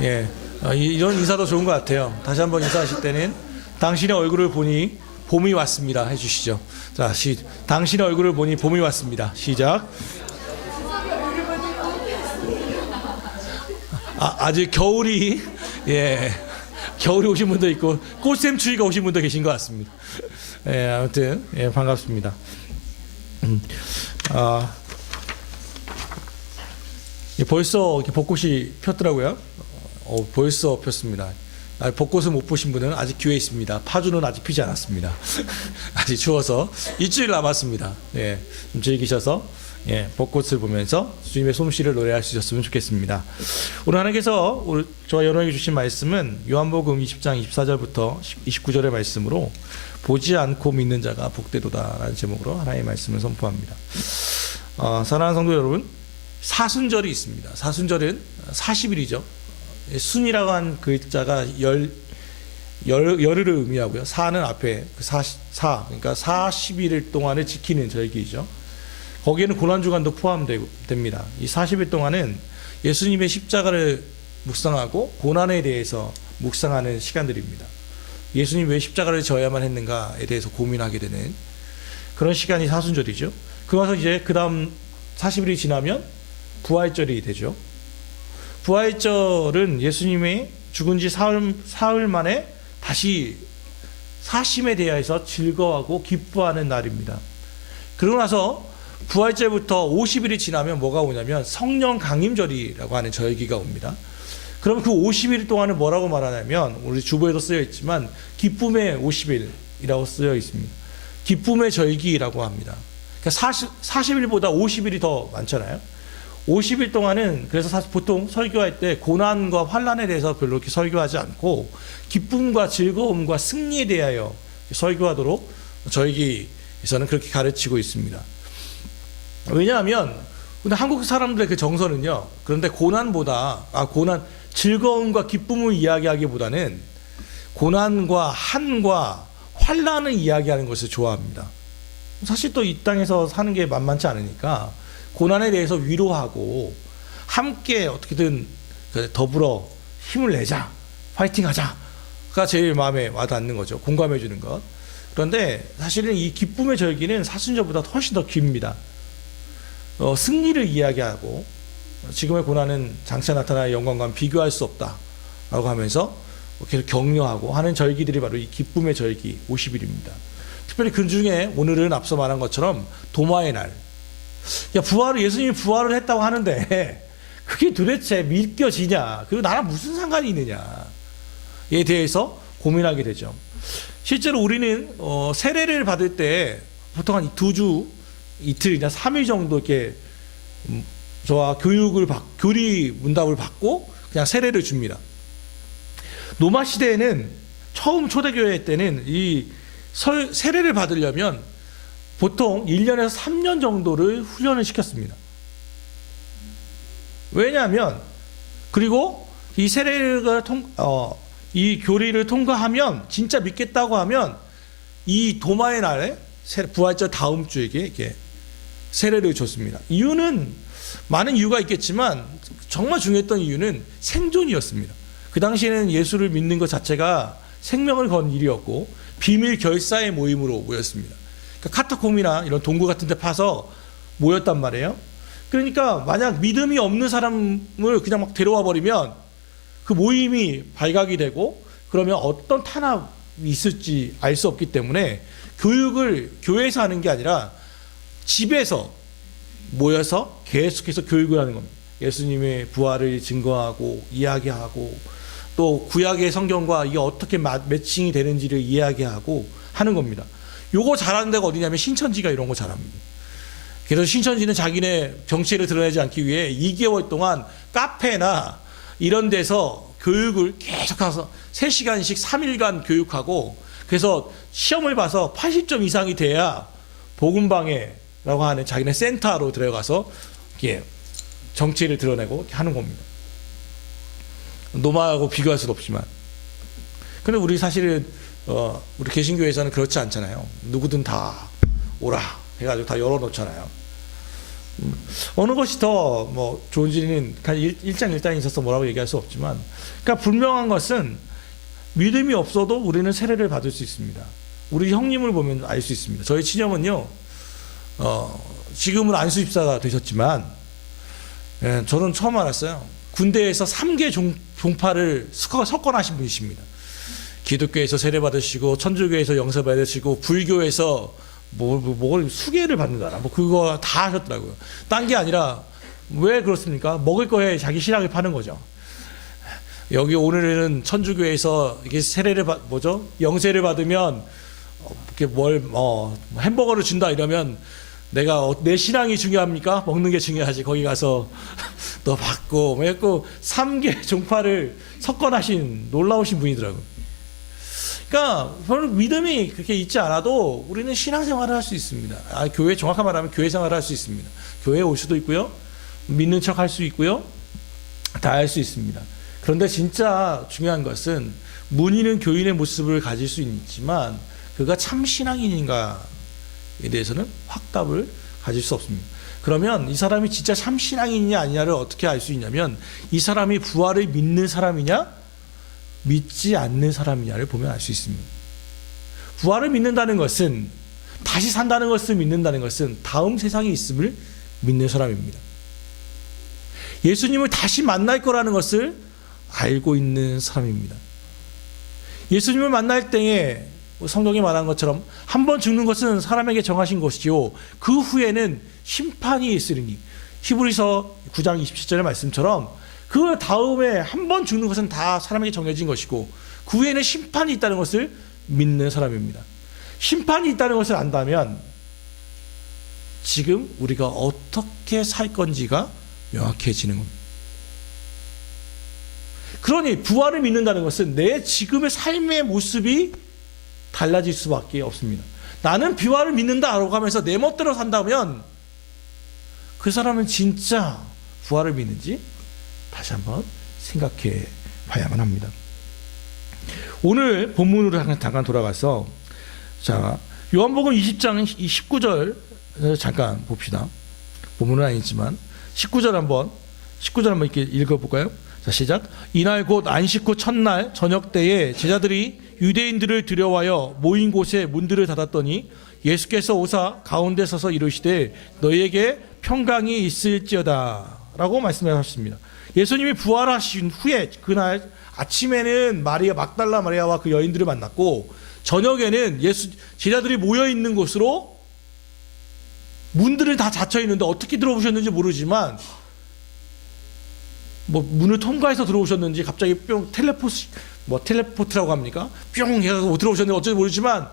예, 이런 인사도 좋은 것 같아요. 다시 한번 인사하실 때는 당신의 얼굴을 보니 봄이 왔습니다 해주시죠. 자, 당신의 얼굴을 보니 봄이 왔습니다. 시작. 아직 겨울이 겨울이 오신 분도 있고 꽃샘추위가 오신 분도 계신 것 같습니다. 예, 아무튼 반갑습니다. 벌써 이렇게 벚꽃이 폈더라고요. 벌써 폈습니다. 벚꽃을 못 보신 분은 아직 기회 있습니다. 파주는 아직 피지 않았습니다. 아직 추워서 일주일 남았습니다. 예, 좀 즐기셔서 벚꽃을 보면서 주님의 솜씨를 노래할 수 있었으면 좋겠습니다. 오늘 하나님께서 저와 여러분에게 주신 말씀은 요한복음 20장 24절부터 29절의 말씀으로 보지 않고 믿는 자가 복되도다라는 제목으로 하나님의 말씀을 선포합니다. 사랑하는 성도 여러분, 사순절이 있습니다. 사순절은 40일이죠. 순이라고 한 글자가 열흘을 의미하고요. 사는 앞에 그러니까 40일 동안을 지키는 절기이죠. 거기에는 고난주간도 포함됩니다. 이 40일 동안은 예수님의 십자가를 묵상하고 고난에 대해서 묵상하는 시간들입니다. 예수님 왜 십자가를 져야만 했는가에 대해서 고민하게 되는 그런 시간이 사순절이죠. 그래서 이제 그 다음 40일이 지나면 부활절이 되죠. 부활절은 예수님의 죽은 지 사흘 만에 다시 사심에 대해서 즐거워하고 기뻐하는 날입니다. 그러고 나서 부활절부터 50일이 지나면 뭐가 오냐면 성령 강림절이라고 하는 절기가 옵니다. 그럼 그 50일 동안은 뭐라고 말하냐면 우리 주보에도 쓰여 있지만 기쁨의 50일이라고 쓰여 있습니다. 기쁨의 절기라고 합니다. 그러니까 40일보다 50일이 더 많잖아요. 50일 동안은 그래서 사실 보통 설교할 때 고난과 환난에 대해서 별로 이렇게 설교하지 않고 기쁨과 즐거움과 승리에 대하여 설교하도록 절기에서는 그렇게 가르치고 있습니다. 왜냐하면 근데 한국 사람들의 그 정서는요. 그런데 즐거움과 기쁨을 이야기하기보다는 고난과 한과 환난을 이야기하는 것을 좋아합니다. 사실 또 이 땅에서 사는 게 만만치 않으니까 고난에 대해서 위로하고 함께 어떻게든 더불어 힘을 내자, 파이팅하자가 제일 마음에 와닿는 거죠. 공감해 주는 것. 그런데 사실은 이 기쁨의 절기는 사순절보다 훨씬 더 깁니다. 승리를 이야기하고 지금의 고난은 장차 나타날 영광과 비교할 수 없다라고 하면서 계속 격려하고 하는 절기들이 바로 이 기쁨의 절기 50일입니다. 특별히 그 중에 오늘은 앞서 말한 것처럼 도마의 날. 예수님이 부활을 했다고 하는데 그게 도대체 믿겨지냐? 그리고 나랑 무슨 상관이 있느냐에 대해서 고민하게 되죠. 실제로 우리는 세례를 받을 때 보통 한 2주, 이틀이나 3일 정도 이렇게 저와 교리 문답을 받고 그냥 세례를 줍니다. 노마 시대에는 처음 초대교회 때는 이 세례를 받으려면 보통 1년에서 3년 정도를 훈련을 시켰습니다. 왜냐하면 그리고 이 세례가 이 교리를 통과하면 진짜 믿겠다고 하면 이 도마의 날에 부활절 다음 주에 이렇게 세례를 줬습니다. 이유는 많은 이유가 있겠지만 정말 중요했던 이유는 생존이었습니다. 그 당시에는 예수를 믿는 것 자체가 생명을 건 일이었고 비밀 결사의 모임으로 모였습니다. 그러니까 카타콤이나 이런 동굴 같은 데 파서 모였단 말이에요. 그러니까 만약 믿음이 없는 사람을 그냥 막 데려와 버리면 그 모임이 발각이 되고 그러면 어떤 탄압이 있을지 알 수 없기 때문에 교육을 교회에서 하는 게 아니라 집에서 모여서 계속해서 교육을 하는 겁니다. 예수님의 부활을 증거하고 이야기하고 또 구약의 성경과 이게 어떻게 매칭이 되는지를 이야기하고 하는 겁니다. 요거 잘하는 데가 어디냐면 신천지가 이런 거 잘합니다. 그래서 신천지는 자기네 정체를 드러내지 않기 위해 2개월 동안 카페나 이런 데서 교육을 계속해서 3시간씩 3일간 교육하고 그래서 시험을 봐서 80점 이상이 돼야 복음방해라고 하는 자기네 센터로 들어가서 이렇게 정체를 드러내고 하는 겁니다. 노마하고 비교할 수도 없지만. 근데 우리 사실은 우리 개신교에서는 그렇지 않잖아요. 누구든 다 오라 해가지고 다 열어놓잖아요. 어느 것이 더 뭐 좋은지는 일장일단에 있어서 뭐라고 얘기할 수 없지만, 그러니까 분명한 것은 믿음이 없어도 우리는 세례를 받을 수 있습니다. 우리 형님을 보면 알 수 있습니다. 저희 친형은요, 지금은 안수집사가 되셨지만, 저는 처음 알았어요. 군대에서 3개 종파를 석권하신 분이십니다. 기독교에서 세례 받으시고, 천주교에서 영세 받으시고, 불교에서 뭘 수계를 받는다라, 뭐 그거 다 하셨더라고요. 딴 게 아니라 왜 그렇습니까? 먹을 거에 자기 신앙을 파는 거죠. 여기 오늘은 천주교에서 이게 세례를 영세를 받으면 이렇게 햄버거를 준다 이러면 내가 내 신앙이 중요합니까? 먹는 게 중요하지. 거기 가서 너 받고 뭐 했고 3개 종파를 석권하신 놀라우신 분이더라고요. 그러니까 별로 믿음이 그렇게 있지 않아도 우리는 신앙생활을 할 수 있습니다. 교회, 정확한 말하면 교회 생활을 할 수 있습니다. 교회에 올 수도 있고요, 믿는 척 할 수 있고요, 다 할 수 있습니다. 그런데 진짜 중요한 것은 문의는 교인의 모습을 가질 수 있지만 그가 참 신앙인인가에 대해서는 확답을 가질 수 없습니다. 그러면 이 사람이 진짜 참 신앙인이냐 아니냐를 어떻게 알 수 있냐면, 이 사람이 부활을 믿는 사람이냐 믿지 않는 사람이냐를 보면 알 수 있습니다. 부활을 믿는다는 것은, 다시 산다는 것을 믿는다는 것은 다음 세상에 있음을 믿는 사람입니다. 예수님을 다시 만날 거라는 것을 알고 있는 사람입니다. 예수님을 만날 때에 성경에 말한 것처럼 한 번 죽는 것은 사람에게 정하신 것이요 그 후에는 심판이 있으리니, 히브리서 9장 27절의 말씀처럼 그 다음에 한 번 죽는 것은 다 사람에게 정해진 것이고 그 후에는 심판이 있다는 것을 믿는 사람입니다. 심판이 있다는 것을 안다면 지금 우리가 어떻게 살 건지가 명확해지는 겁니다. 그러니 부활을 믿는다는 것은 내 지금의 삶의 모습이 달라질 수밖에 없습니다. 나는 부활을 믿는다라고 하면서 내 멋대로 산다면 그 사람은 진짜 부활을 믿는지 다시 한번 생각해 봐야만 합니다. 오늘 본문으로 잠깐 돌아가서, 자, 요한복음 20장 19절 잠깐 봅시다. 본문은 아니지만 19절 한번 이렇게 읽어볼까요? 자, 시작. 이날 곧 안식 후 첫날 저녁 때에 제자들이 유대인들을 들여와여 모인 곳에 문들을 닫았더니 예수께서 오사 가운데 서서 이르시되 너희에게 평강이 있을지어다 라고 말씀하셨습니다. 예수님이 부활하신 후에 그날 아침에는 마리아, 막달라 마리아와 그 여인들을 만났고, 저녁에는 제자들이 모여 있는 곳으로 문들은 다 닫혀 있는데 어떻게 들어오셨는지 모르지만 뭐 문을 통과해서 들어오셨는지 갑자기 뿅 텔레포트라고 합니까? 뿅 해서 들어오셨는지 어쩐지 모르지만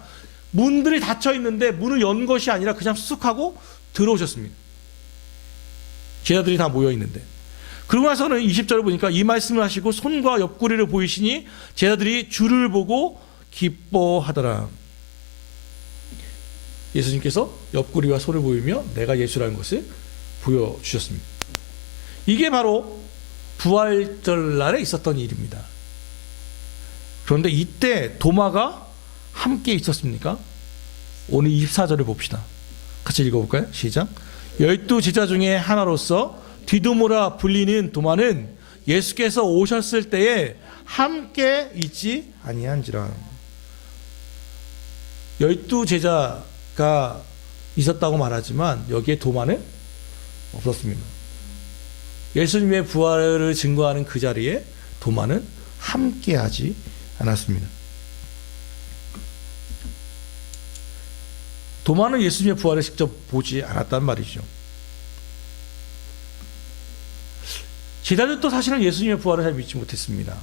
문들이 닫혀 있는데 문을 연 것이 아니라 그냥 쑥 하고 들어오셨습니다. 제자들이 다 모여 있는데. 그러고 나서는 20절을 보니까 이 말씀을 하시고 손과 옆구리를 보이시니 제자들이 주를 보고 기뻐하더라. 예수님께서 옆구리와 손을 보이며 내가 예수라는 것을 보여주셨습니다. 이게 바로 부활절 날에 있었던 일입니다. 그런데 이때 도마가 함께 있었습니까? 오늘 24절을 봅시다. 같이 읽어볼까요? 시작. 12 제자 중에 하나로서 디두모라 불리는 도마는 예수께서 오셨을 때에 함께 있지 아니한지라. 12 제자가 있었다고 말하지만 여기에 도마는 없었습니다. 예수님의 부활을 증거하는 그 자리에 도마는 함께하지 않았습니다. 도마는 예수님의 부활을 직접 보지 않았단 말이죠. 제자들도 사실은 예수님의 부활을 잘 믿지 못했습니다.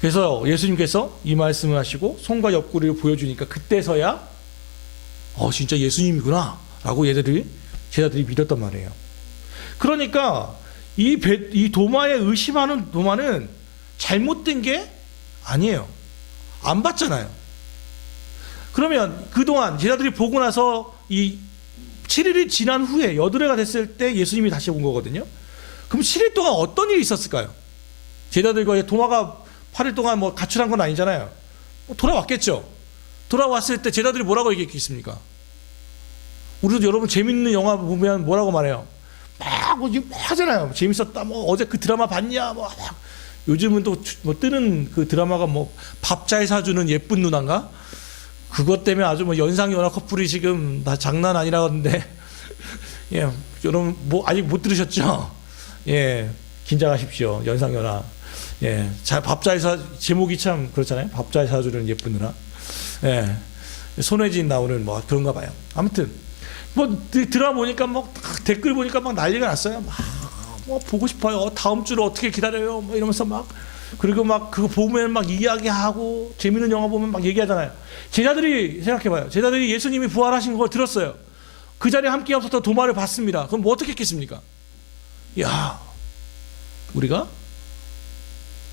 그래서 예수님께서 이 말씀을 하시고 손과 옆구리를 보여주니까 그때서야 진짜 예수님이구나 라고 제자들이 믿었단 말이에요. 그러니까 이 도마에 의심하는 도마는 잘못된 게 아니에요. 안 봤잖아요. 그러면 그동안 제자들이 보고 나서 이 7일이 지난 후에 여드레가 됐을 때 예수님이 다시 온 거거든요. 그럼 7일 동안 어떤 일이 있었을까요? 제자들과 도마가 8일 동안 가출한 건 아니잖아요. 돌아왔겠죠. 돌아왔을 때 제자들이 뭐라고 얘기했겠습니까? 우리도 여러분 재밌는 영화 보면 뭐라고 말해요? 막 하잖아요. 재밌었다. 뭐 어제 그 드라마 봤냐? 뭐 요즘은 또 뭐 뜨는 그 드라마가 뭐 밥 잘 사주는 예쁜 누나인가? 그것 때문에 아주 뭐 연상연하 커플이 지금 다 장난 아니라는데 예, 여러분 뭐 아직 못 들으셨죠? 예, 긴장하십시오. 연상연하. 예, 밥 잘 사 제목이 참 그렇잖아요. 밥 잘 사주는 예쁜 누나. 예, 손혜진 나오는 뭐 그런가 봐요. 아무튼 뭐 드라마 보니까 뭐 댓글 보니까 막 난리가 났어요. 뭐 보고 싶어요. 다음 주를 어떻게 기다려요? 뭐 이러면서 막 그리고 막 그거 보면 막 이야기하고 재밌는 영화 보면 막 얘기하잖아요. 제자들이 생각해봐요. 제자들이 예수님이 부활하신 걸 들었어요. 그 자리에 함께 없었던 도마를 봤습니다. 그럼 뭐 어떻게 했겠습니까? 야, 우리가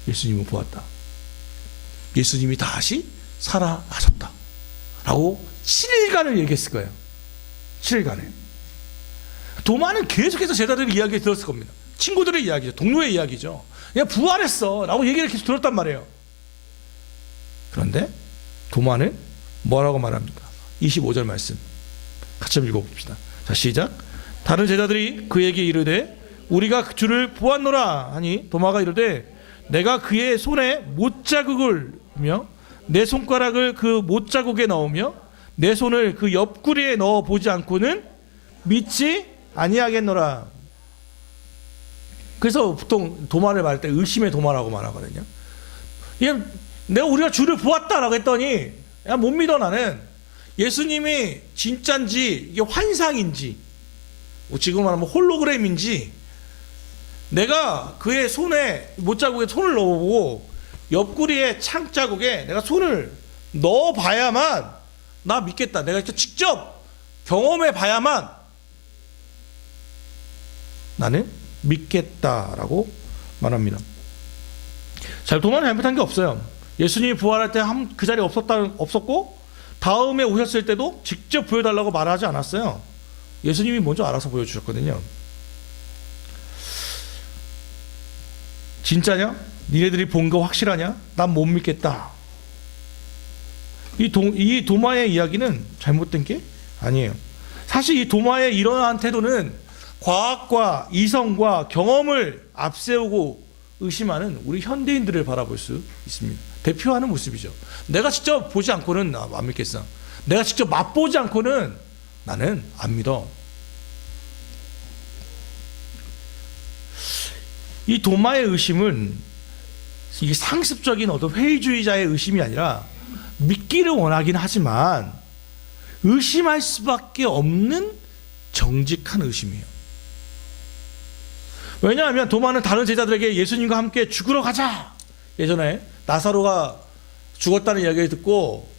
예수님을 보았다. 예수님이 다시 살아나셨다. 라고 7일간을 얘기했을 거예요. 7일간에. 도마는 계속해서 제자들의 이야기를 들었을 겁니다. 친구들의 이야기죠. 동료의 이야기죠. 야, 부활했어. 라고 얘기를 계속 들었단 말이에요. 그런데 도마는 뭐라고 말합니까? 25절 말씀. 같이 한번 읽어봅시다. 자, 시작. 다른 제자들이 그에게 이르되 우리가 주를 보았노라 하니 도마가 이르되 내가 그의 손에 못자국을 며 내 손가락을 그 못자국에 넣으며 내 손을 그 옆구리에 넣어 보지 않고는 믿지 아니하겠노라. 그래서 보통 도마를 말할 때 의심의 도마라고 말하거든요. 우리가 주를 보았다라고 했더니 야, 못 믿어. 나는 예수님이 진짠지 이게 환상인지 지금 말하면 홀로그램인지 내가 그의 손에 못자국에 손을 넣어보고 옆구리에 창자국에 내가 손을 넣어봐야만 나 믿겠다. 내가 직접 경험해봐야만 나는 믿겠다라고 말합니다. 자, 도마는 잘못한 게 없어요. 예수님이 부활할 때 그 자리에 없었고 다음에 오셨을 때도 직접 보여달라고 말하지 않았어요. 예수님이 먼저 알아서 보여주셨거든요. 진짜냐? 니네들이 본 거 확실하냐? 난 못 믿겠다. 이 도마의 이야기는 잘못된 게 아니에요. 사실 이 도마의 이러한 태도는 과학과 이성과 경험을 앞세우고 의심하는 우리 현대인들을 바라볼 수 있습니다. 대표하는 모습이죠. 내가 직접 보지 않고는 안 믿겠어. 내가 직접 맛보지 않고는 나는 안 믿어. 이 도마의 의심은 이게 상습적인 어떤 회의주의자의 의심이 아니라 믿기를 원하긴 하지만 의심할 수밖에 없는 정직한 의심이에요. 왜냐하면 도마는 다른 제자들에게 예수님과 함께 죽으러 가자. 예전에 나사로가 죽었다는 이야기를 듣고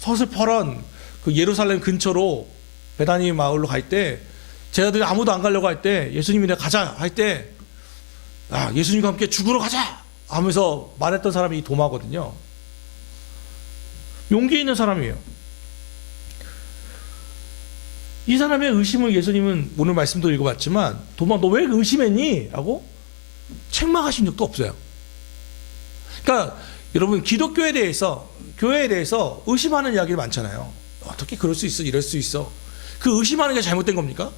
서슬퍼런 그 예루살렘 근처로 베다니 마을로 갈 때 제자들이 아무도 안 가려고 할 때 예수님이 내가 가자 할 때 예수님과 함께 죽으러 가자 하면서 말했던 사람이 이 도마거든요. 용기 있는 사람이에요. 이 사람의 의심을 예수님은 오늘 말씀도 읽어봤지만 도마 너 왜 의심했니? 라고 책망하신 적도 없어요. 그러니까 여러분 기독교에 대해서 교회에 대해서 의심하는 이야기가 많잖아요. 어떻게 그럴 수 있어? 이럴 수 있어? 그 의심하는 게 잘못된 겁니까?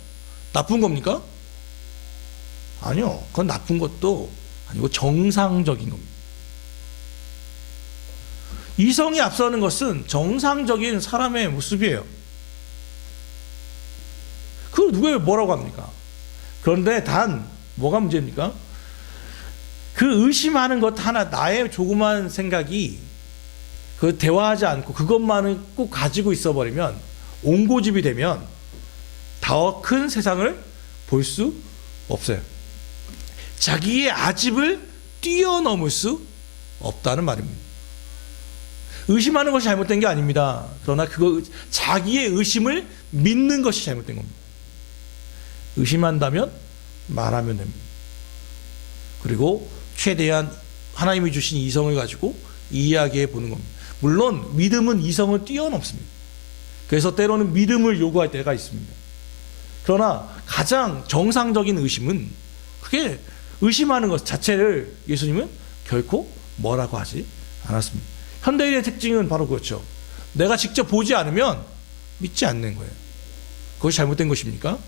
나쁜 겁니까? 아니요. 그건 나쁜 것도 아니고 정상적인 겁니다. 이성이 앞서는 것은 정상적인 사람의 모습이에요. 그걸 누가 뭐라고 합니까? 그런데 단 뭐가 문제입니까? 그 의심하는 것 하나 나의 조그만 생각이 그 대화하지 않고 그것만을 꼭 가지고 있어 버리면 옹고집이 되면 더 큰 세상을 볼 수 없어요. 자기의 아집을 뛰어넘을 수 없다는 말입니다. 의심하는 것이 잘못된 게 아닙니다. 그러나 자기의 의심을 믿는 것이 잘못된 겁니다. 의심한다면 말하면 됩니다. 그리고 최대한 하나님이 주신 이성을 가지고 이야기해 보는 겁니다. 물론 믿음은 이성을 뛰어넘습니다. 그래서 때로는 믿음을 요구할 때가 있습니다. 그러나 가장 정상적인 의심은 그게 의심하는 것 자체를 예수님은 결코 뭐라고 하지 않았습니다. 현대인의 특징은 바로 그렇죠. 내가 직접 보지 않으면 믿지 않는 거예요. 그것이 잘못된 것입니까?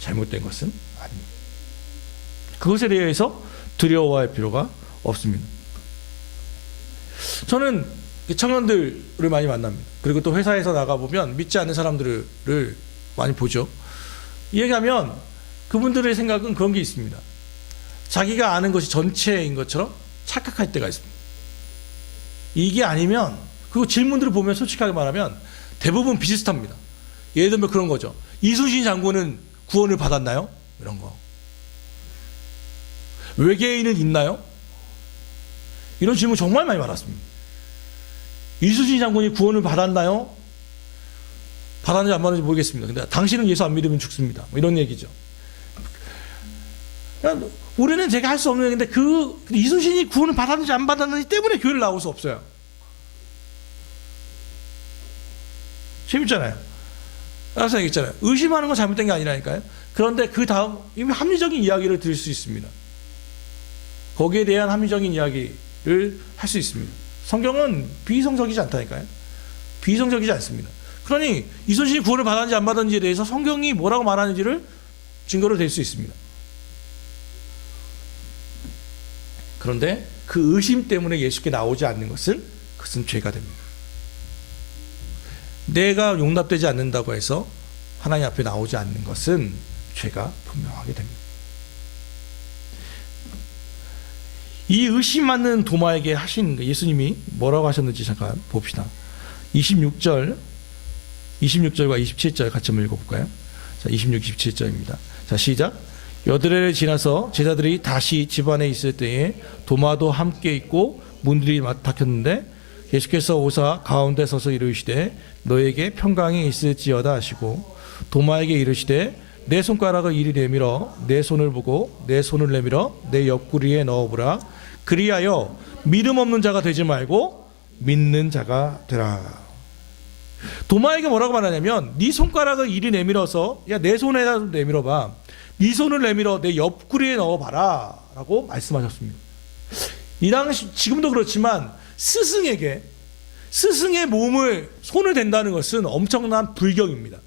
잘못된 것은 아닙니다. 그것에 대해서 두려워할 필요가 없습니다. 저는 청년들을 많이 만납니다. 그리고 또 회사에서 나가보면 믿지 않는 사람들을 많이 보죠. 얘기하면 그분들의 생각은 그런 게 있습니다. 자기가 아는 것이 전체인 것처럼 착각할 때가 있습니다. 이게 아니면, 그 질문들을 보면 솔직하게 말하면 대부분 비슷합니다. 예를 들면 그런 거죠. 이순신 장군은 구원을 받았나요? 이런 거. 외계인은 있나요? 이런 질문 정말 많이 받았습니다. 이순신 장군이 구원을 받았나요? 받았는지 안 받았는지 모르겠습니다. 근데 당신은 예수 안 믿으면 죽습니다. 뭐 이런 얘기죠. 그러니까 우리는 제가 할 수 없는 얘기인데, 그 이순신이 구원을 받았는지 안 받았는지 때문에 교회를 나올 수 없어요. 재밌잖아요. 알아서 얘기했잖아요. 의심하는 건 잘못된 게 아니라니까요. 그런데 그 다음 이미 합리적인 이야기를 들을 수 있습니다. 거기에 대한 합리적인 이야기를 할 수 있습니다. 성경은 비이성적이지 않다니까요. 비이성적이지 않습니다. 그러니 이순신이 구원을 받았는지 안 받았는지에 대해서 성경이 뭐라고 말하는지를 증거로 댈 수 있습니다. 그런데 그 의심 때문에 예수께 나오지 않는 것은, 그것은 죄가 됩니다. 내가 용납되지 않는다고 해서 하나님 앞에 나오지 않는 것은 죄가 분명하게 됩니다. 이 의심 많는 도마에게 하신 예수님이 뭐라고 하셨는지 잠깐 봅시다. 26절과 27절 같이 한번 읽어볼까요? 자, 26, 27절입니다. 자, 시작. 여드레를 지나서 제자들이 다시 집 안에 있을 때에 도마도 함께 있고 문들이 닫혔는데 예수께서 오사 가운데 서서 이르시되 너에게 평강이 있을지어다 하시고 도마에게 이르시되 내 손가락을 이리 내밀어 내 손을 보고 내 손을 내밀어 내 옆구리에 넣어보라. 그리하여 믿음 없는 자가 되지 말고 믿는 자가 되라. 도마에게 뭐라고 말하냐면, 네 손가락을 이리 내밀어서, 야, 내 손에다 내밀어봐. 네 손을 내밀어 내 옆구리에 넣어봐라 라고 말씀하셨습니다. 이 당시, 지금도 그렇지만 스승에게, 스승의 몸을, 손을 댄다는 것은 엄청난 불경입니다.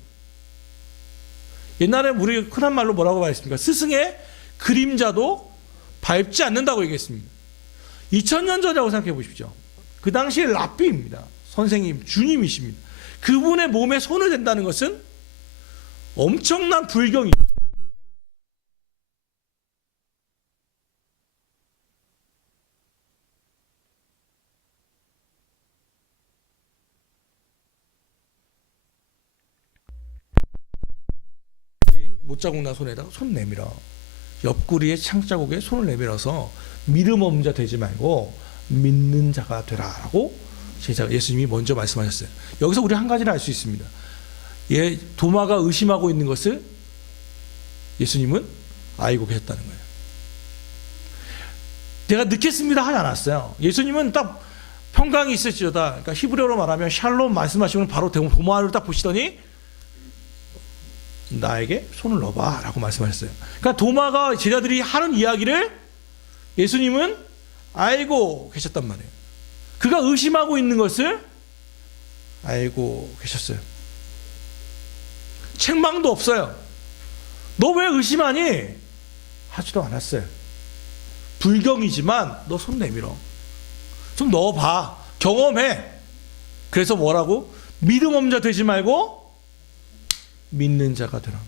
옛날에 우리 흔한 말로 뭐라고 말했습니까? 스승의 그림자도 밟지 않는다고 얘기했습니다. 2000년 전이라고 생각해 보십시오. 그 당시에 랍비입니다. 선생님, 주님이십니다. 그분의 몸에 손을 댄다는 것은 엄청난 불경입니다. 못자국 난 손에다가 손 내밀어. 옆구리에 창자국에 손을 내밀어서 믿음 없는 자 되지 말고 믿는 자가 되라라고 예수님이 먼저 말씀하셨어요. 여기서 우리 한 가지를 알 수 있습니다. 도마가 의심하고 있는 것을 예수님은 알고 계셨다는 거예요. 내가 늦겠습니다 하지 않았어요. 예수님은 딱 평강이 있을지어다. 그러니까 히브리어로 말하면 샬롬 말씀하시면 바로 도마를 딱 보시더니 나에게 손을 넣어봐 라고 말씀하셨어요. 그러니까 도마가 제자들이 하는 이야기를 예수님은 알고 계셨단 말이에요. 그가 의심하고 있는 것을 알고 계셨어요. 책망도 없어요. 너 왜 의심하니? 하지도 않았어요. 불경이지만 너 손 내밀어. 좀 넣어봐. 경험해. 그래서 뭐라고? 믿음 없는 자 되지 말고 믿는 자가 되라.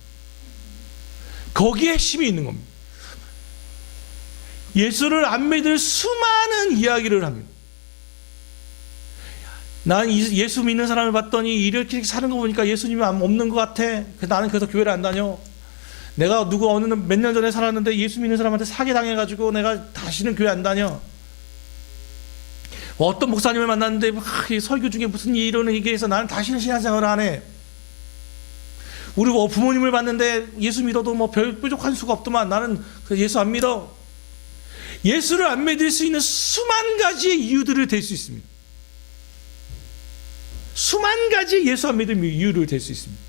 거기에 핵심이 있는 겁니다. 예수를 안 믿을 수많은 이야기를 합니다. 난 예수 믿는 사람을 봤더니 이렇게 사는 거 보니까 예수님이 없는 것 같아. 나는 그래서 교회를 안 다녀. 내가 어느 몇 년 전에 살았는데 예수 믿는 사람한테 사기 당해가지고 내가 다시는 교회 안 다녀. 어떤 목사님을 만났는데 설교 중에 무슨 이런 얘기해서 나는 다시는 신앙생활을 안 해. 우리 부모님을 봤는데 예수 믿어도 별 뾰족한 수가 없더만 나는 예수 안 믿어. 예수를 안 믿을 수 있는 수만 가지의 이유들을 댈 수 있습니다. 수만 가지 예수 안 믿을 이유를 댈 수 있습니다.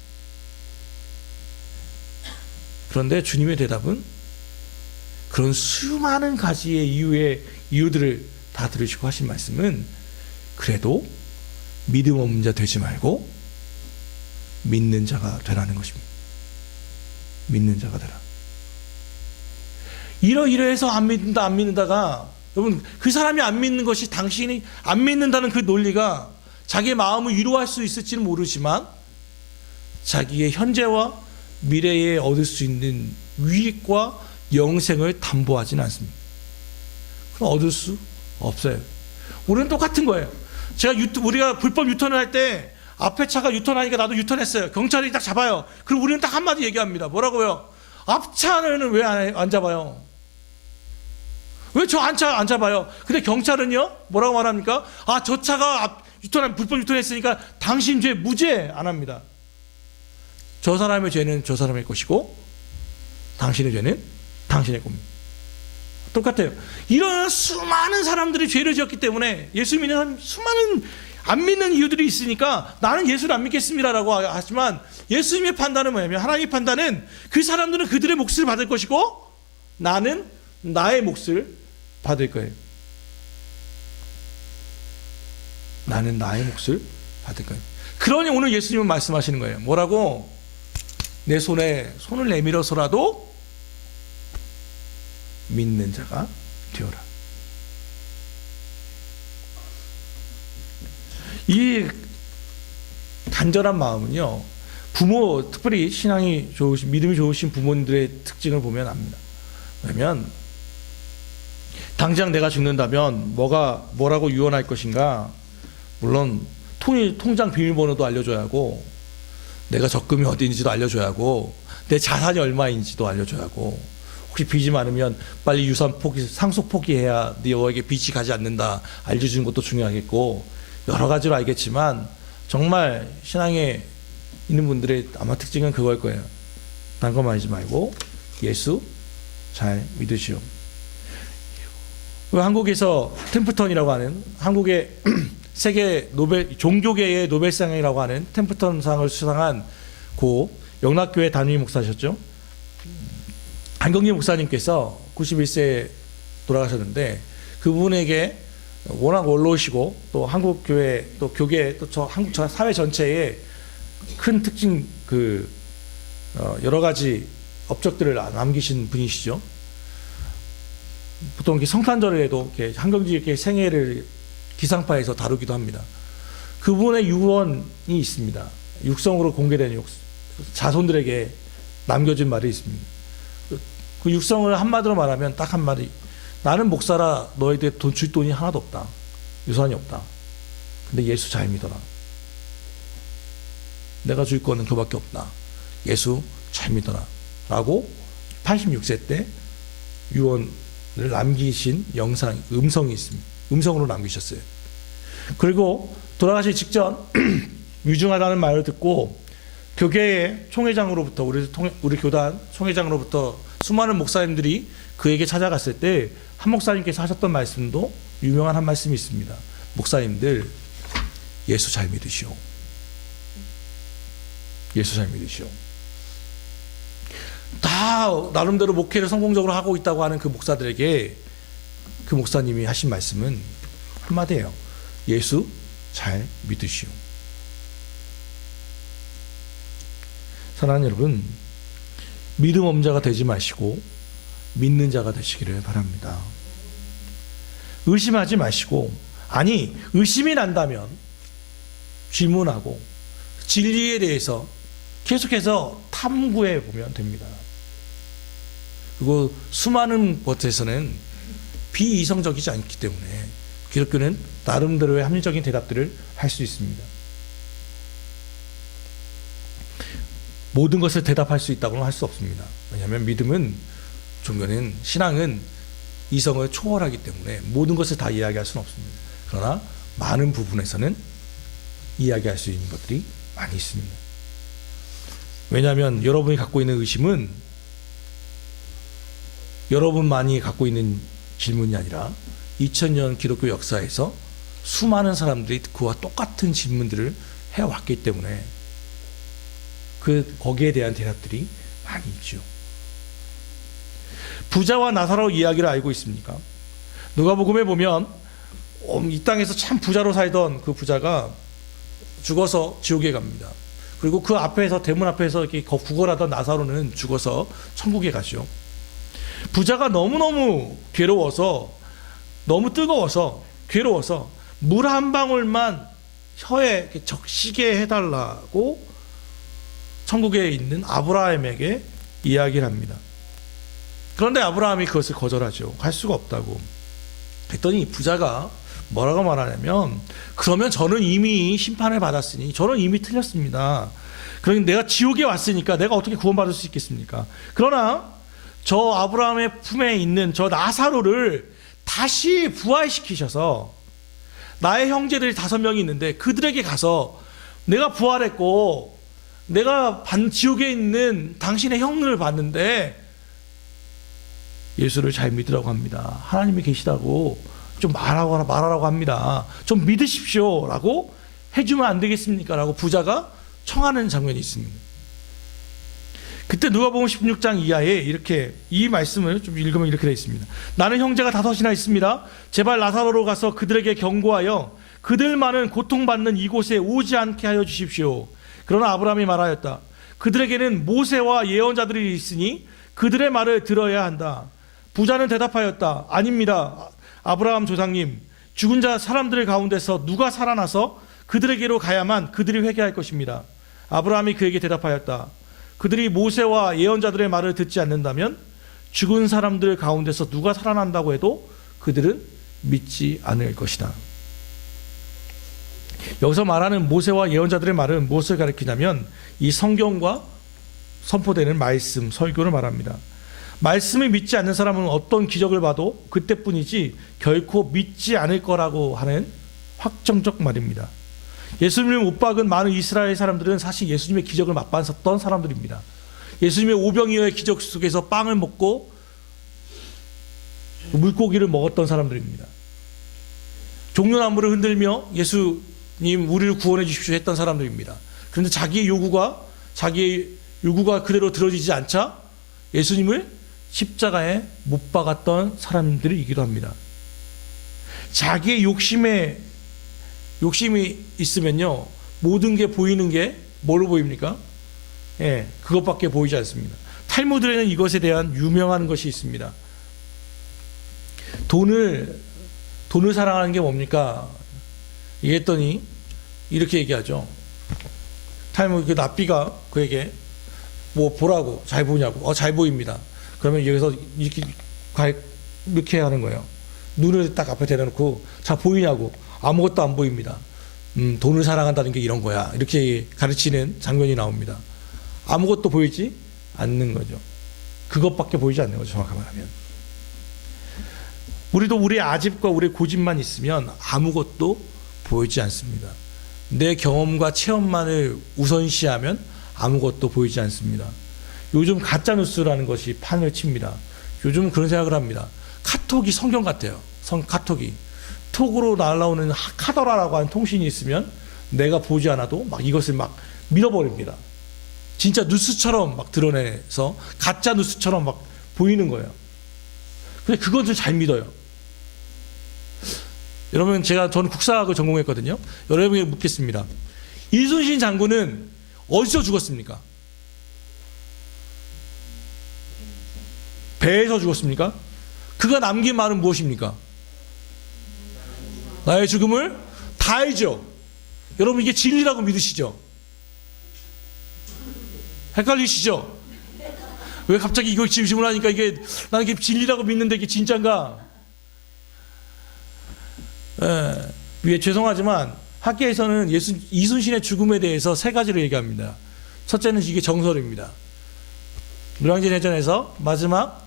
그런데 주님의 대답은 그런 수많은 가지의 이유들을 다 들으시고 하신 말씀은 그래도 믿음 없는 자 되지 말고 믿는 자가 되라는 것입니다. 믿는 자가 되라. 이러이러해서 안 믿는다가 여러분, 그 사람이 안 믿는 것이 당신이 안 믿는다는 그 논리가 자기의 마음을 위로할 수 있을지는 모르지만 자기의 현재와 미래에 얻을 수 있는 유익과 영생을 담보하지는 않습니다. 그럼 얻을 수 없어요. 우리는 똑같은 거예요. 우리가 불법 유턴을 할 때 앞에 차가 유턴하니까 나도 유턴했어요. 경찰이 딱 잡아요. 그럼 우리는 딱 한마디 얘기합니다. 뭐라고요? 앞차는 왜 안 잡아요? 왜 저 안 잡아요? 근데 경찰은요? 뭐라고 말합니까? 저 차가 불법 유턴했으니까 당신 죄 무죄 안 합니다. 저 사람의 죄는 저 사람의 것이고 당신의 죄는 당신의 겁니다. 똑같아요. 이런 수많은 사람들이 죄를 지었기 때문에 예수 믿는 수많은 안 믿는 이유들이 있으니까 나는 예수를 안 믿겠습니다라고 하지만 예수님의 판단은 뭐냐면, 하나님의 판단은 그 사람들은 그들의 몫을 받을 것이고 나는 나의 몫을 받을 거예요. 나는 나의 몫을 받을 거예요. 그러니 오늘 예수님은 말씀하시는 거예요. 뭐라고? 내 손에 손을 내밀어서라도 믿는 자가 되어라. 이 간절한 마음은요, 부모, 특별히 신앙이 좋으신, 믿음이 좋으신 부모님들의 특징을 보면 압니다. 왜냐면 당장 내가 죽는다면 뭐라고 유언할 것인가? 물론 통장 비밀번호도 알려줘야 하고, 내가 적금이 어디 있는지도 알려줘야 하고, 내 자산이 얼마인지도 알려줘야 하고, 혹시 빚이 많으면 빨리 유산 상속 포기해야 너에게 빚이 가지 않는다 알려주는 것도 중요하겠고, 여러 가지로 알겠지만 정말 신앙에 있는 분들의 아마 특징은 그걸 거예요. 딴 거 말하지 말고 예수 잘 믿으시오. 한국에서 템플턴이라고 하는, 한국의 세계 종교계의 노벨상이라고 하는 템플턴상을 수상한 고 영락교회 담임 목사셨죠. 한경리 목사님께서 91세에 돌아가셨는데, 그분에게 워낙 원로시고 또 한국 교회 또 교계 또 한국 사회 전체에 큰 특징, 여러 가지 업적들을 남기신 분이시죠. 보통 이렇게 성탄절에도 이렇게 한경지의 생애를 기상파에서 다루기도 합니다. 그분의 유언이 있습니다. 육성으로 공개된 자손들에게 남겨진 말이 있습니다. 그 육성을 한마디로 말하면 딱 한마디: 나는 목사라 너희들 줄 돈이 하나도 없다. 유산이 없다. 근데 예수 잘 믿어라. 내가 줄 거는 그밖에 없다. 예수 잘 믿어라. 라고 86세 때 유언을 남기신 음성이 있습니다. 음성으로 남기셨어요. 그리고 돌아가시기 직전 위중하다는 말을 듣고 교계의 총회장으로부터, 우리 교단 총회장으로부터 수많은 목사님들이 그에게 찾아갔을 때 한 목사님께서 하셨던 말씀도 유명한 한 말씀이 있습니다. 목사님들, 예수 잘 믿으시오. 예수 잘 믿으시오. 다 나름대로 목회를 성공적으로 하고 있다고 하는 그 목사들에게 그 목사님이 하신 말씀은 한마디예요. 예수 잘 믿으시오. 사랑하는 여러분, 믿음 없는 자가 되지 마시고 믿는 자가 되시기를 바랍니다. 의심하지 마시고, 의심이 난다면 질문하고 진리에 대해서 계속해서 탐구해 보면 됩니다. 그리고 수많은 것에서는 비이성적이지 않기 때문에 기독교는 나름대로의 합리적인 대답들을 할 수 있습니다. 모든 것을 대답할 수 있다고는 할 수 없습니다. 왜냐하면 믿음은, 종교는, 신앙은 이성을 초월하기 때문에 모든 것을 다 이야기할 수는 없습니다. 그러나 많은 부분에서는 이야기할 수 있는 것들이 많이 있습니다. 왜냐하면 여러분이 갖고 있는 의심은 여러분만이 갖고 있는 질문이 아니라 2000년 기독교 역사에서 수많은 사람들이 그와 똑같은 질문들을 해왔기 때문에 거기에 대한 대답들이 많이 있죠. 부자와 나사로 이야기를 알고 있습니까? 누가복음에 보면 이 땅에서 참 부자로 살던 그 부자가 죽어서 지옥에 갑니다. 그리고 그 앞에서 대문 앞에서 이렇게 구걸하던 나사로는 죽어서 천국에 가죠. 부자가 너무너무 괴로워서 너무 뜨거워서 괴로워서 물 한 방울만 혀에 적시게 해달라고 천국에 있는 아브라함에게 이야기를 합니다. 그런데 아브라함이 그것을 거절하죠. 할 수가 없다고. 그랬더니 부자가 뭐라고 말하냐면, 그러면 저는 이미 심판을 받았으니 저는 이미 틀렸습니다. 그러니 내가 지옥에 왔으니까 내가 어떻게 구원받을 수 있겠습니까? 그러나 저 아브라함의 품에 있는 저 나사로를 다시 부활시키셔서, 나의 형제들이 5명이 있는데 그들에게 가서 내가 부활했고 내가 지옥에 있는 당신의 형을 봤는데 예수를 잘 믿으라고 합니다. 하나님이 계시다고 좀 말하라고 합니다. 좀 믿으십시오 라고 해주면 안 되겠습니까? 라고 부자가 청하는 장면이 있습니다. 그때 누가복음 16장 이하에 이렇게 이 말씀을 좀 읽으면 이렇게 되어 있습니다. 나는 형제가 5이나 있습니다. 제발 나사로로 가서 그들에게 경고하여 그들만은 고통받는 이곳에 오지 않게 하여 주십시오. 그러나 아브라함이 말하였다. 그들에게는 모세와 예언자들이 있으니 그들의 말을 들어야 한다. 부자는 대답하였다. 아닙니다. 아브라함 조상님, 죽은 자 사람들 가운데서 누가 살아나서 그들에게로 가야만 그들이 회개할 것입니다. 아브라함이 그에게 대답하였다. 그들이 모세와 예언자들의 말을 듣지 않는다면 죽은 사람들 가운데서 누가 살아난다고 해도 그들은 믿지 않을 것이다. 여기서 말하는 모세와 예언자들의 말은 무엇을 가리키냐면 이 성경과 선포되는 말씀, 설교를 말합니다. 말씀을 믿지 않는 사람은 어떤 기적을 봐도 그때뿐이지 결코 믿지 않을 거라고 하는 확정적 말입니다. 예수님을 못 박은 많은 이스라엘 사람들은 사실 예수님의 기적을 맛봤었던 사람들입니다. 예수님의 오병이어의 기적 속에서 빵을 먹고 물고기를 먹었던 사람들입니다. 종려나무를 흔들며 예수님 우리를 구원해 주십시오 했던 사람들입니다. 그런데 자기의 요구가 그대로 들어지지 않자 예수님을 십자가에 못 박았던 사람들이기도 합니다. 자기의 욕심이 있으면요, 모든 게 보이는 게 뭘로 보입니까? 그것밖에 보이지 않습니다. 탈무드에는 이것에 대한 유명한 것이 있습니다. 돈을 사랑하는 게 뭡니까? 얘기했더니 이렇게 얘기하죠. 탈무드 그 납비가 그에게 뭐 보라고, 잘 보냐고. 잘 보입니다. 그러면 여기서 이렇게 하는 거예요. 눈을 딱 앞에 대놓고 자 보이냐고. 아무것도 안 보입니다. 돈을 사랑한다는 게 이런 거야. 이렇게 가르치는 장면이 나옵니다. 아무것도 보이지 않는 거죠. 그것밖에 보이지 않는 거죠. 정확하게 말하면. 우리도 우리의 아집과 우리의 고집만 있으면 아무것도 보이지 않습니다. 내 경험과 체험만을 우선시하면 아무것도 보이지 않습니다. 요즘 가짜뉴스라는 것이 판을 칩니다. 요즘 그런 생각을 합니다. 카톡이 성경 같아요. 카톡이. 톡으로 날라오는 카더라라고 하는 통신이 있으면 내가 보지 않아도 막 이것을 막 믿어버립니다. 진짜 뉴스처럼 막 드러내서 가짜 뉴스처럼 막 보이는 거예요. 근데 그것을 잘 믿어요. 여러분, 저는 국사학을 전공했거든요. 여러분에게 묻겠습니다. 이순신 장군은 어디서 죽었습니까? 배에서 죽었습니까? 그가 남긴 말은 무엇입니까? 나의 죽음을 다 알죠. 여러분, 이게 진리라고 믿으시죠? 헷갈리시죠? 왜 갑자기 이걸 질문하니까 이게 나는 이게 진리라고 믿는데 이게 진짠가? 죄송하지만 학계에서는 이순신의 죽음에 대해서 3가지로 얘기합니다. 첫째는 이게 정설입니다. 노량진 해전에서 마지막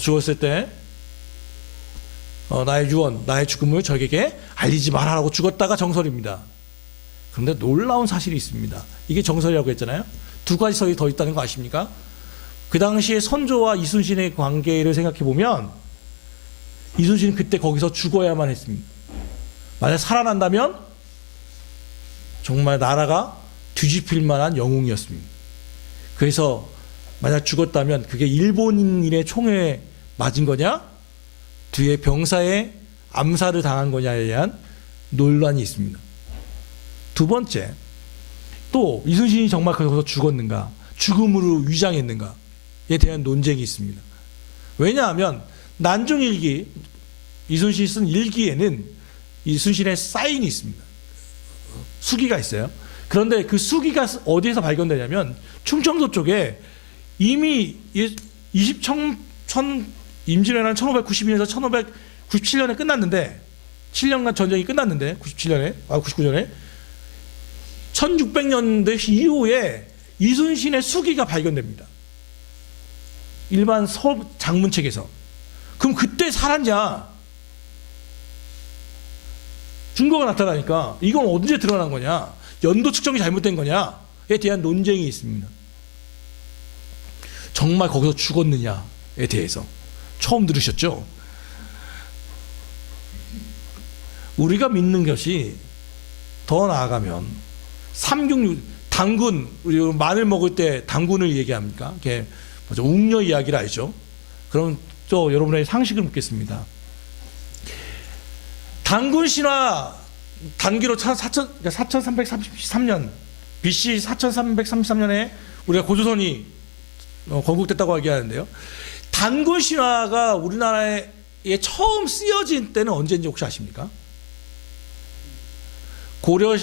죽었을 때 나의 유언, 나의 죽음을 적에게 알리지 말아라고 죽었다가 정설입니다. 그런데 놀라운 사실이 있습니다. 이게 정설이라고 했잖아요. 2가지 설이 더 있다는 거 아십니까? 그 당시에 선조와 이순신의 관계를 생각해 보면 이순신은 그때 거기서 죽어야만 했습니다. 만약 살아난다면 정말 나라가 뒤집힐 만한 영웅이었습니다. 그래서 만약 죽었다면 그게 일본인의 총에 맞은 거냐, 뒤에 병사의 암살을 당한 거냐에 대한 논란이 있습니다. 2번째, 또 이순신이 정말 거기서 죽었는가, 죽음으로 위장했는가에 대한 논쟁이 있습니다. 왜냐하면 난중일기, 이순신이 쓴 일기에는 이순신의 사인이 있습니다. 수기가 있어요. 그런데 그 수기가 어디에서 발견되냐면 충청도 쪽에 이미 임진왜란 1592년에서 1597년에 끝났는데 7년간 전쟁이 끝났는데 99년에 1600년대 이후에 이순신의 수기가 발견됩니다. 일반 장문책에서. 그럼 그때 살았냐? 증거가 나타나니까 이건 언제 드러난 거냐? 연도 측정이 잘못된 거냐에 대한 논쟁이 있습니다. 정말 거기서 죽었느냐에 대해서 처음 들으셨죠? 우리가 믿는 것이 더 나아가면 당군, 우리 마늘 먹을 때 당군을 얘기합니까? 그게 뭐죠? 웅녀 이야기를 알죠? 그럼 또 여러분의 상식을 묻겠습니다. 당군 신화 단기로 4333년 BC 4333년에 우리가 고조선이 건국됐다고 얘기하는데요. 단군 신화가 우리나라에 처음 쓰여진 때는 언제인지 혹시 아십니까? 고려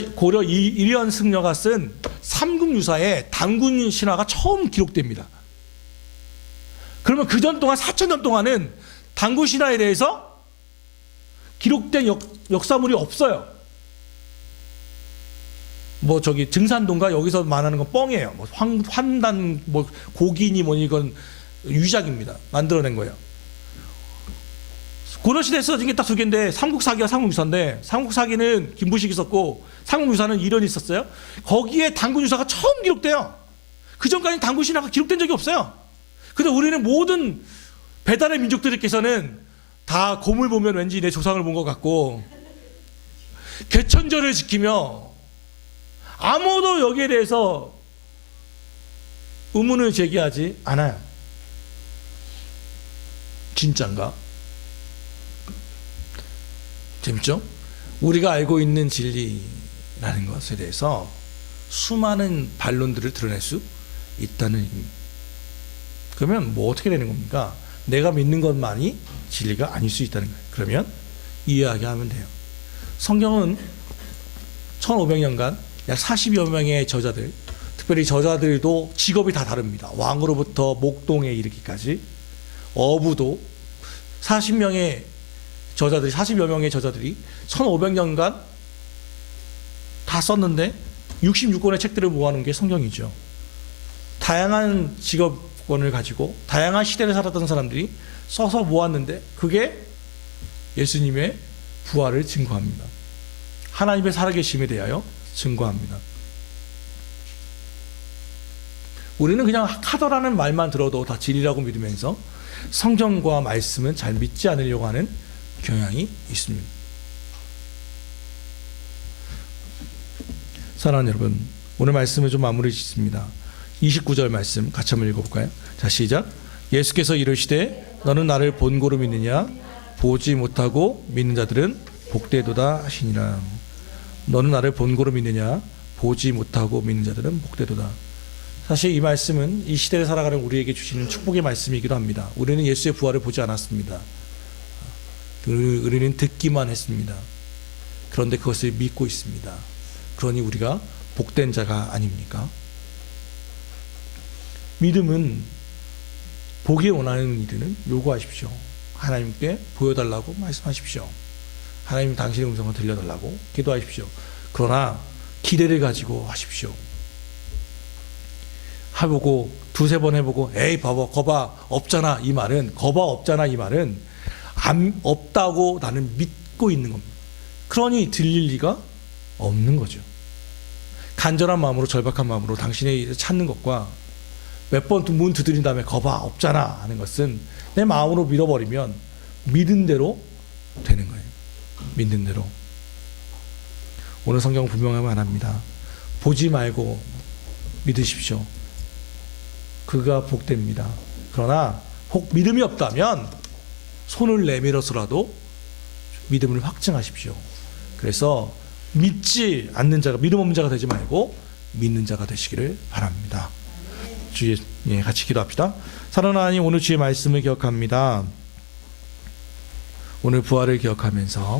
일현 승려가 쓴 삼국유사에 단군 신화가 처음 기록됩니다. 그러면 그 전 동안 4000년 동안은 단군 신화에 대해서 기록된 역사물이 없어요. 뭐 저기 증산동가 여기서 말하는 건 뻥이에요. 뭐 환단 뭐 고기니 뭐니 이건 유작입니다. 만들어낸 거예요. 고려시대에 써진 게 딱 두 개인데 삼국사기와 삼국유사인데 삼국사기는 김부식이 썼고 삼국유사는 이련이 있었어요. 거기에 단군유사가 처음 기록돼요. 그 전까지는 단군신화가 기록된 적이 없어요. 근데 우리는 모든 배달의 민족들께서는 다 곰을 보면 왠지 내 조상을 본 것 같고 개천절을 지키며 아무도 여기에 대해서 의문을 제기하지 않아요. 진짠가? 재밌죠? 우리가 알고 있는 진리라는 것에 대해서 수많은 반론들을 드러낼 수 있다는 의미입니다. 그러면 뭐 어떻게 되는 겁니까? 내가 믿는 것만이 진리가 아닐 수 있다는 거예요. 그러면 이해하게 돼요. 성경은 1500년간 약 40여 명의 저자들, 특별히 저자들도 직업이 다 다릅니다. 왕으로부터 목동에 이르기까지 어부도 40여 명의 저자들이 1500년간 다 썼는데 66권의 책들을 모아놓은 게 성경이죠. 다양한 직업권을 가지고 다양한 시대를 살았던 사람들이 써서 모았는데 그게 예수님의 부활을 증거합니다. 하나님의 살아계심에 대하여 증거합니다. 우리는 그냥 하더라는 말만 들어도 다 진리라고 믿으면서 성경과 말씀은 잘 믿지 않으려고 하는 경향이 있습니다. 사랑하는 여러분, 오늘 말씀을 좀 마무리 짓습니다. 29절 말씀 같이 한번 읽어볼까요? 자, 시작. 예수께서 이르시되 너는 나를 본고로 믿느냐? 보지 못하고 믿는 자들은 복되도다 하시니라. 너는 나를 본고로 믿느냐? 보지 못하고 믿는 자들은 복되도다. 사실 이 말씀은 이 시대를 살아가는 우리에게 주시는 축복의 말씀이기도 합니다. 우리는 예수의 부활을 보지 않았습니다. 우리는 듣기만 했습니다. 그런데 그것을 믿고 있습니다. 그러니 우리가 복된 자가 아닙니까? 믿음은 보기 원하는 일은 요구하십시오. 하나님께 보여달라고 말씀하십시오. 하나님 당신의 음성을 들려달라고 기도하십시오. 그러나 기대를 가지고 하십시오. 해보고 두세 번 해보고 에이 봐봐 거봐 없잖아 이 말은 없다고 나는 믿고 있는 겁니다. 그러니 들릴 리가 없는 거죠. 간절한 마음으로 절박한 마음으로 당신의 찾는 것과 몇 번 문 두드린 다음에 거봐 없잖아 하는 것은 내 마음으로 믿어버리면 믿은 대로 되는 거예요. 믿는 대로. 오늘 성경은 분명하게 말합니다. 보지 말고 믿으십시오. 그가 복됩니다. 그러나 혹 믿음이 없다면 손을 내밀어서라도 믿음을 확증하십시오. 그래서 믿지 않는 자가, 믿음 없는 자가 되지 말고 믿는 자가 되시기를 바랍니다. 주의 같이 기도합시다. 사랑하는 하나님, 오늘 주의 말씀을 기억합니다. 오늘 부활을 기억하면서